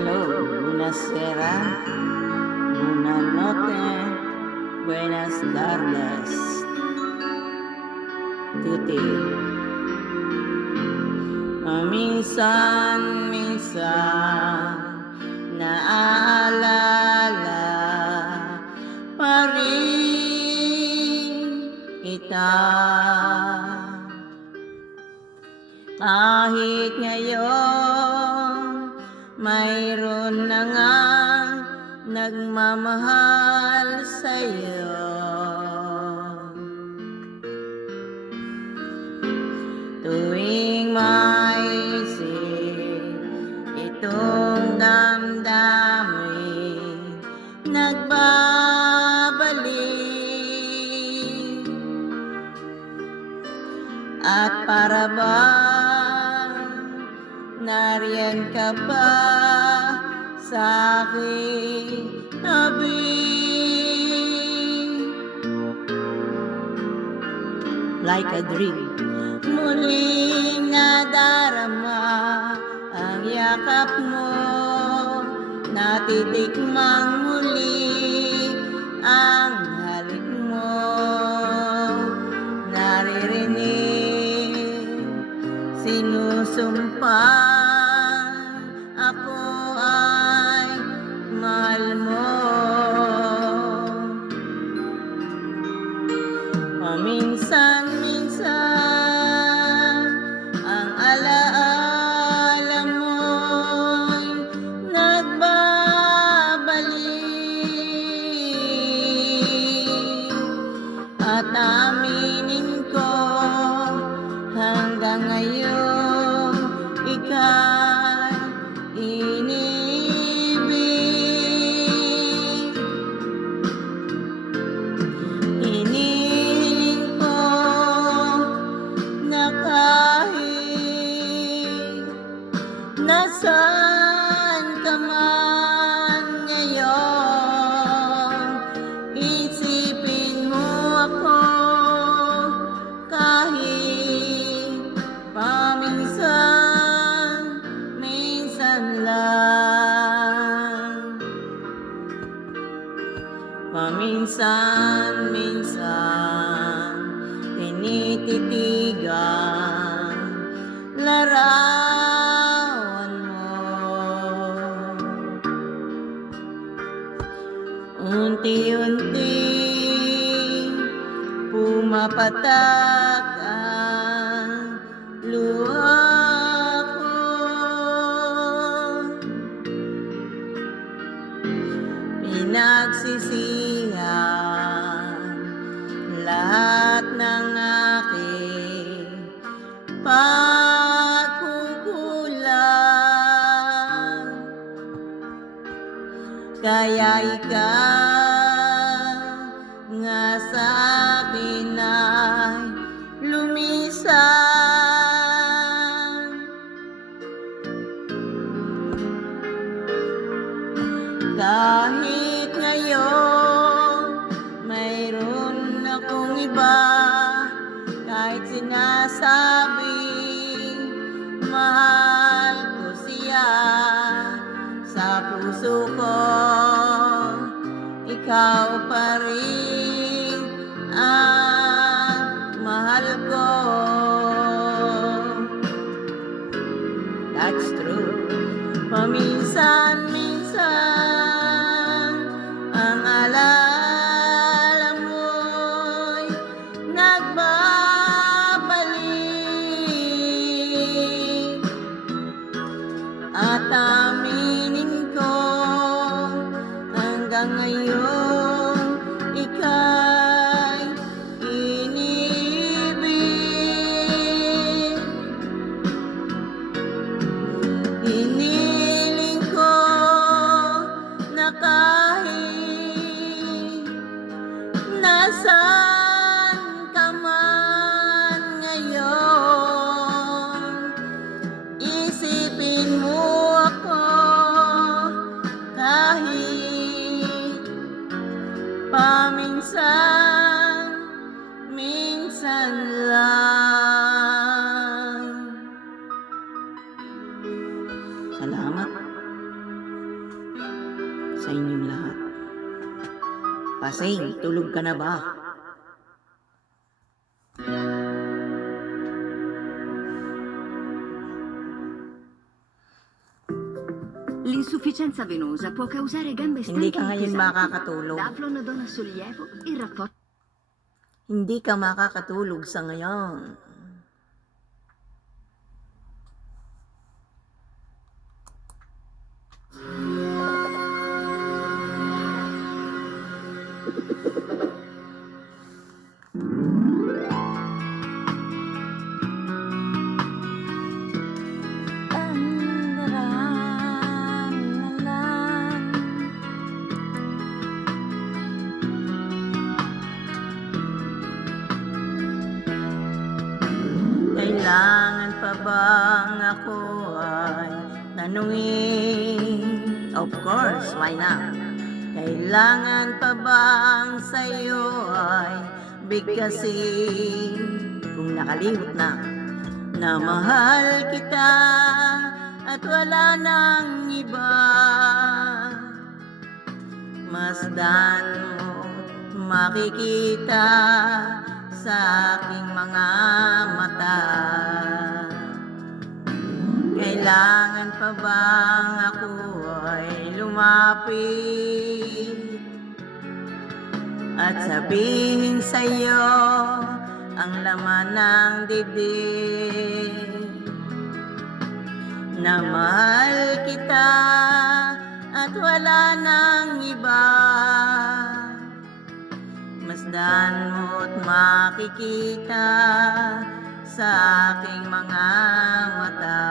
Hello, buonasera, buonanotte, buenas tardes, tutti. Minsan-minsan naaalala pa rin kita. Kahit ngayon mayroon na ngang nagmamahal sa'yo. Tuwing maisip itong damdamin nagbabalik, at para bang nariyan ka pa sa aking tabi. Like a dream, muling nadarama ang yakap mo, natitikmang muli ang halik mo, naririnig sinusumpang ako ay mahal mo. Paminsan-minsan ang alaala mo'y nagbabalik, at aminin ko hanggang ngayon ika'y iniibig. Hinihiling ko na kahit nasaan ka man ngayon, isipin mo ako kahit paminsan-minsan lang. Paminsan-minsan tinititigan larawan mo, unti-unti pumapatak ang luha ko. Pinagsisihan lahat ng aking pagkukulang, kaya ikaw nga sa akin ay lumisan. Kahit ngayon mayroon akong iba, kahit sinasabing mahal ko siya, sa puso ko ikaw pa rin ang mahal ko. That's true. Paminsan-minsan ang alaala mo'y nagbabalik, at aminin ko hanggang ngayon ika'y iniibig. Hiniling ko na kahit nasaan ka man ngayon, isipin mo ako kahit paminsan-minsan lang. Salamat. sa inyong lahat. Pasing, tulog ka na ba? L'insufficienza venosa può causare gambe stanche Hindi ka e ngayon pesanti. makakatulog. Daflon dona sollievo e rafforza. Hindi ka makakatulog sa ngayon. Kailangan pa bang ako ay tanungin? Of course, why not? Kailangan pa bang sa'yo ay bigkasin? Kung nakalimot na mahal kita at wala nang iba, masdan mo makikita sa aking mga mata. Kailangan pa bang ako ay lumapit at sabihin sa'yo ang laman ng dibdib, na mahal kita at wala nang iba? Masdan mo't makikita sa aking mga mata.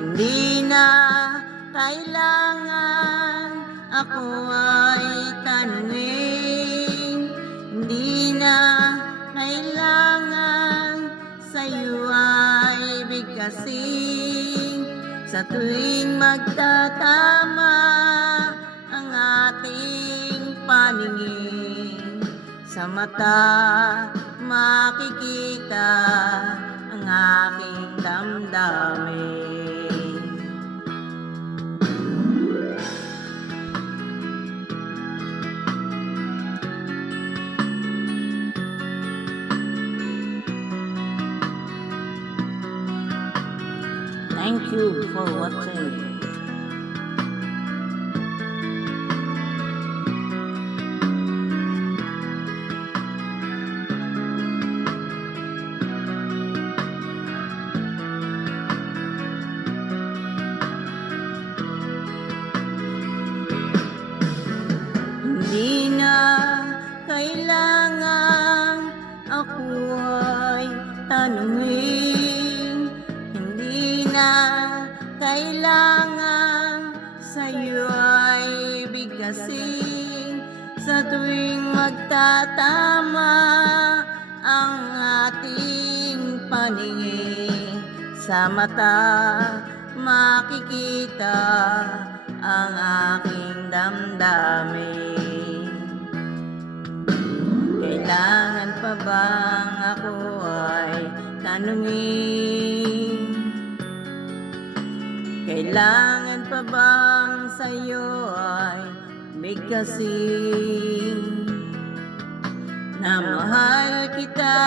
Hindi na kailangan ako ay tanungin, hindi na kailangan sa'yo ay bigkasin. Sa tuwing magtatama ang ating paningin, sa mata makikita ang aking damdamin. Thank you for watching. Hindi na kailangan ako ay tanungin, hindi na kailangan sa'yo ay bigkasin. Sa tuwing magtatama ang ating paningin, sa mata makikita ang aking damdamin. Kailangan pa bang ako ay tanungin? Kailangan pa bang sa'yo ay bigkasin, na mahal kita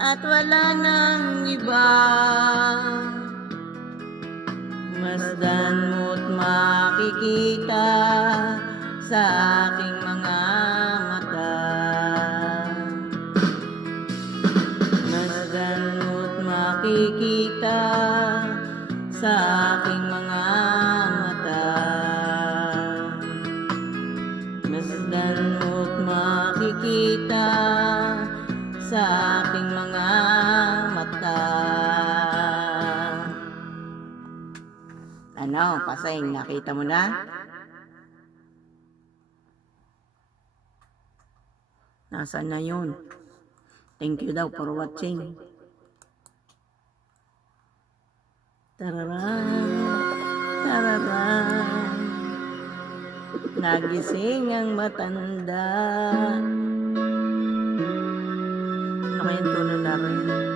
at wala nang iba? Masdan mo't makikita sa aking mga mata. Masdan mo't makikita sa aking mga mata. Masdan mo't makikita sa aking mga mata. Ano, Paseng, nakita mo na? Nasaan na yun? Thank you daw for watching. Tararan, tararan, nagising ang matanda. Ano kayang tono namin?